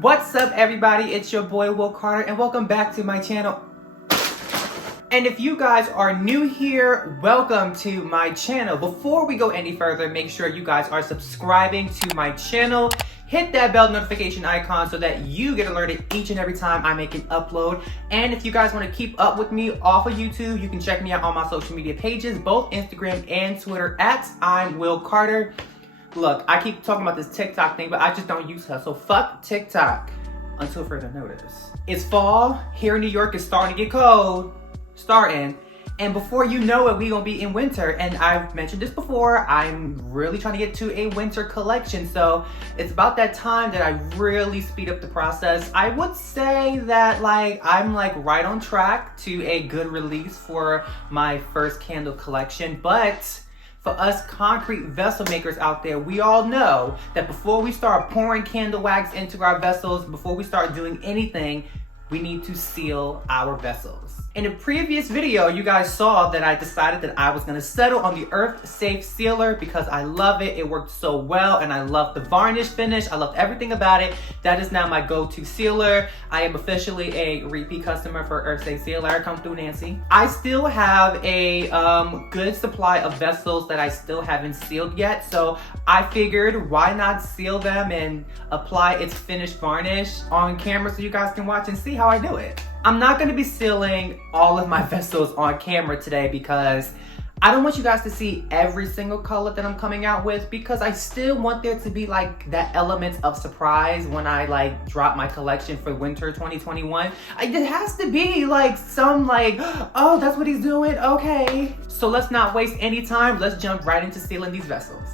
What's up, everybody? It's your boy Will Carter, and welcome back to my channel. And if you guys are new here, welcome to my channel. Before we go any further, make sure you guys are subscribing to my channel. Hit that bell notification icon so that you get alerted each and every time I make an upload. And if you guys want to keep up with me off of YouTube, you can check me out on my social media pages, both Instagram and Twitter at I'm Will Carter. Look, I keep talking about this TikTok thing, but I just don't use her, so fuck TikTok until further notice. It's fall. Here in New York, it's starting to get cold. And before you know it, we gonna be in winter. And I've mentioned this before, I'm really trying to get to a winter collection. So it's about that time that I really speed up the process. I would say that I'm right on track to a good release for my first candle collection. But for us concrete vessel makers out there, we all know that before we start pouring candle wax into our vessels, before we start doing anything, we need to seal our vessels. In a previous video, you guys saw that I decided that I was gonna settle on the Earth Safe Sealer because I love it. It worked so well, and I love the varnish finish. I loved everything about it. That is now my go-to sealer. I am officially a repeat customer for Earth Safe Sealer. Come through, Nancy. I still have a good supply of vessels that I still haven't sealed yet, so I figured why not seal them and apply its finished varnish on camera so you guys can watch and see how I do it. I'm not gonna be sealing all of my vessels on camera today because I don't want you guys to see every single color that I'm coming out with, because I still want there to be that element of surprise when I drop my collection for winter 2021. It has to be some oh, that's what he's doing, okay. So let's not waste any time. Let's jump right into sealing these vessels.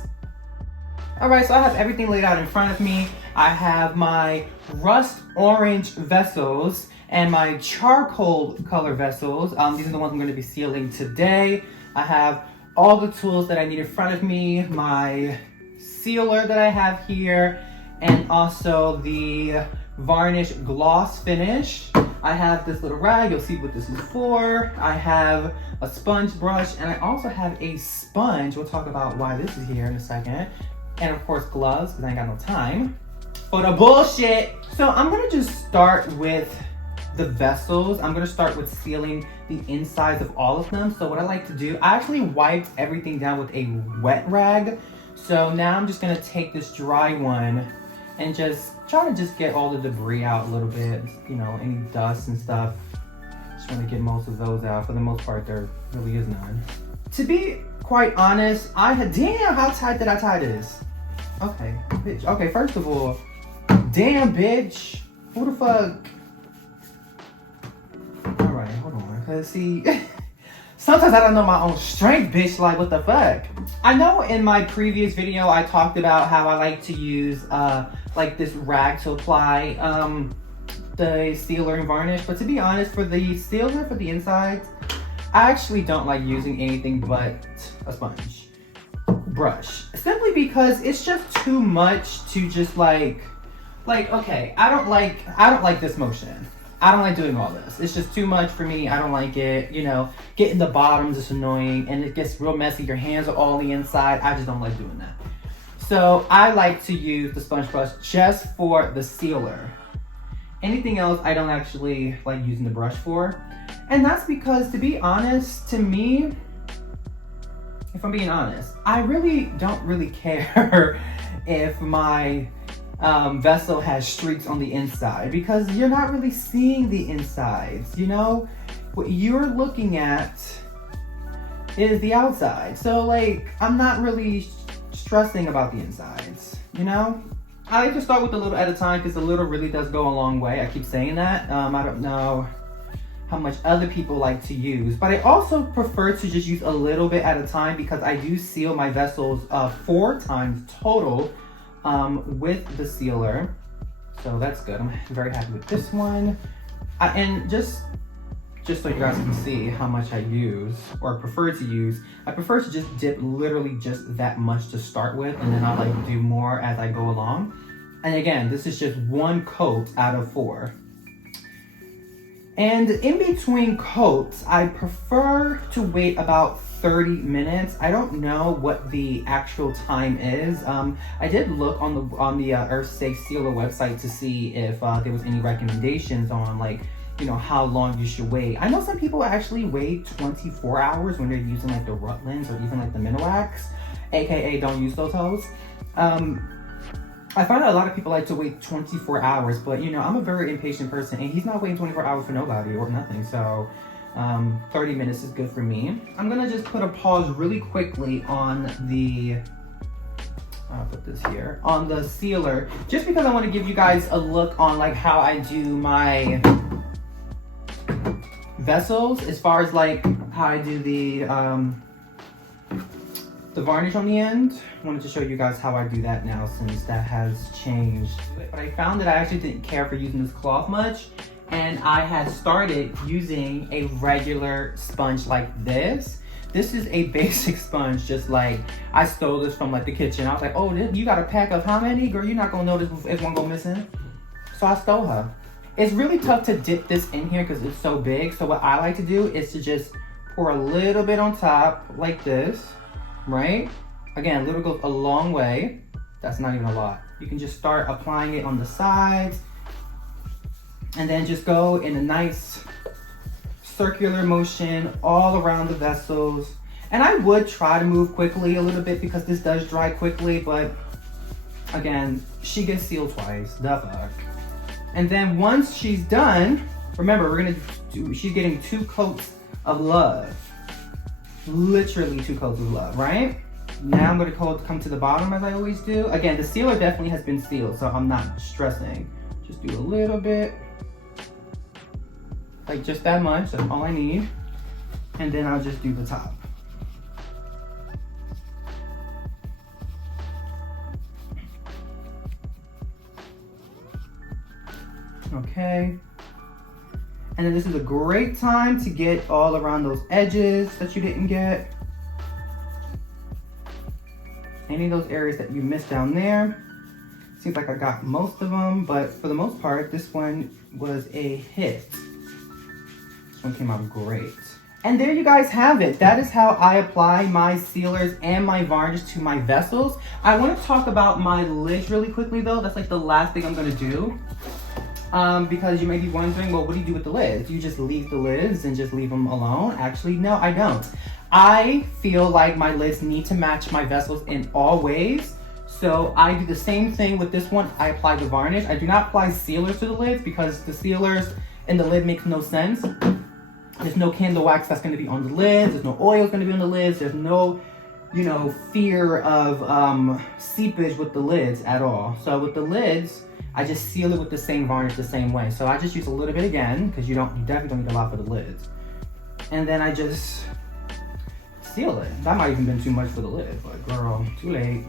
All right, so I have everything laid out in front of me. I have my rust orange vessels and my charcoal color vessels. These are the ones I'm going to be sealing today. I have all the tools that I need in front of me, my sealer that I have here, and also the varnish gloss finish. I have this little rag, you'll see what this is for. I have a sponge brush, and I also have a sponge. We'll talk about why this is here in a second. And of course gloves, because I ain't got no time for the bullshit. So I'm gonna just start with the vessels. I'm gonna start with sealing the insides of all of them. So what I like to do, I actually wiped everything down with a wet rag. So now I'm just gonna take this dry one and just try to get all the debris out a little bit, you know, any dust and stuff. Just trying to get most of those out. For the most part, there really is none. To be quite honest, damn, how tight did I tie this? Okay, bitch. Okay, first of all, damn, bitch. Who the fuck? Alright, hold on. Cause see, sometimes I don't know my own strength, bitch. What the fuck? I know in my previous video, I talked about how I like to use this rag to apply the sealer and varnish. But to be honest, for the sealer for the insides, I actually don't like using anything but a sponge brush, simply because it's just too much to just okay, I don't like this motion. I don't like doing all this. It's just too much for me. I don't like it, you know, getting the bottoms is annoying and it gets real messy. Your hands are all the inside. I just don't like doing that. So I like to use the sponge brush just for the sealer. Anything else I don't actually like using the brush for. And that's because, to be honest, to me, if I'm being honest, I really don't really care if my vessel has streaks on the inside, because you're not really seeing the insides, you know? What you're looking at is the outside. So I'm not really stressing about the insides, you know? I like to start with a little at a time because a little really does go a long way. I keep saying that. I don't know how much other people like to use, but I also prefer to just use a little bit at a time because I do seal my vessels 4 times total with the sealer. So that's good. I'm very happy with this one. And just so you guys can see how much I use or prefer to use, I prefer to just dip literally just that much to start with, and then I like to do more as I go along. And again, this is just 1 coat out of 4. And in between coats, I prefer to wait about 30 minutes. I don't know what the actual time is. I did look on the Earth Safe Sealer website to see if there was any recommendations on, like, you know, how long you should wait. I know some people actually wait 24 hours when they're using like the Rutlands or even like the Minowax, aka don't use those hoes. I find that a lot of people like to wait 24 hours, but you know, I'm a very impatient person and he's not waiting 24 hours for nobody or nothing. So 30 minutes is good for me. I'm gonna just put a pause really quickly on the, I'll put this here, on the sealer, just because I want to give you guys a look on like how I do my vessels, as far as like how I do the varnish on the end. I wanted to show you guys how I do that now, since that has changed. But I found that I actually didn't care for using this cloth much, and I had started using a regular sponge like this. This is a basic sponge, just like I stole this from like the kitchen. I was like, oh, you got a pack of how many? Girl, you're not gonna notice if one go missing. So I stole her. It's really tough to dip this in here because it's so big. So what I like to do is to just pour a little bit on top like this, right? Again, a little goes a long way. That's not even a lot. You can just start applying it on the sides and then just go in a nice circular motion all around the vessels. And I would try to move quickly a little bit because this does dry quickly, but again, she gets sealed twice, the fuck. And then once she's done, remember, she's getting 2 coats of love. Literally 2 coats of love, right? Now I'm gonna come to the bottom as I always do. Again, the sealer definitely has been sealed, so I'm not stressing. Just do a little bit. Like just that much, that's all I need. And then I'll just do the top. Okay. And then this is a great time to get all around those edges that you didn't get. Any of those areas that you missed down there. Seems like I got most of them, but for the most part, this one was a hit. This one came out great. And there you guys have it. That is how I apply my sealers and my varnish to my vessels. I want to talk about my lids really quickly though. That's like the last thing I'm gonna do. Because you may be wondering, well, what do you do with the lids? You just leave the lids and just leave them alone? Actually, no, I don't. I feel like my lids need to match my vessels in all ways. So I do the same thing with this one. I apply the varnish. I do not apply sealers to the lids because the sealers in the lid makes no sense. There's no candle wax that's gonna be on the lids. There's no oil gonna be on the lids. There's no, you know, fear of seepage with the lids at all. So with the lids, I just seal it with the same varnish the same way. So I just use a little bit again, because you definitely don't need a lot for the lids. And then I just seal it. That might even been too much for the lid, but girl, too late.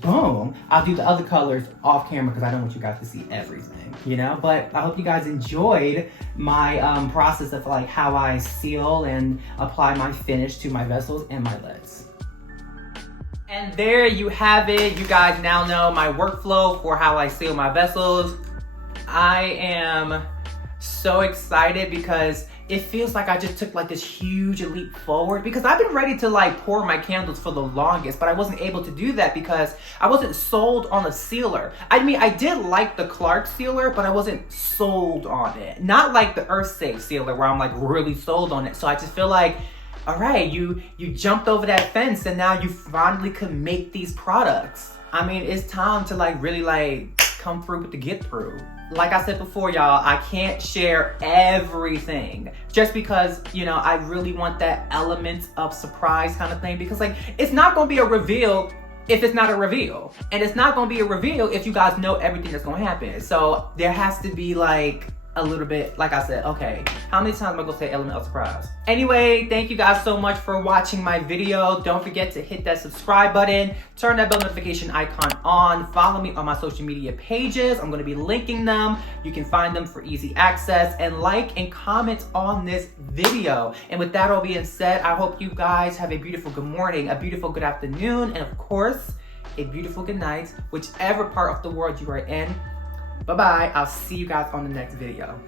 Boom. I'll do the other colors off camera because I don't want you guys to see everything, you know? But I hope you guys enjoyed my process of like how I seal and apply my finish to my vessels and my lids. And there you have it. You guys now know my workflow for how I seal my vessels. I am so excited because it feels like I just took like this huge leap forward, because I've been ready to like pour my candles for the longest, but I wasn't able to do that because I wasn't sold on a sealer. I mean, I did like the Clark sealer, but I wasn't sold on it. Not like the Earth Safe sealer where I'm like really sold on it. So I just feel like, all right, you jumped over that fence and now you finally can make these products. I mean, it's time to like really like come through with the get through. Like I said before, y'all, I can't share everything just because, you know, I really want that element of surprise kind of thing, because like, it's not gonna be a reveal if it's not a reveal. And it's not gonna be a reveal if you guys know everything that's gonna happen. So there has to be like a little bit, like I said, okay, how many times am I gonna say element of surprise? Anyway, thank you guys so much for watching my video. Don't forget to hit that subscribe button, turn that bell notification icon on, follow me on my social media pages. I'm gonna be linking them. You can find them for easy access, and like and comment on this video. And with that all being said, I hope you guys have a beautiful good morning, a beautiful good afternoon, and of course, a beautiful good night, whichever part of the world you are in. Bye-bye. I'll see you guys on the next video.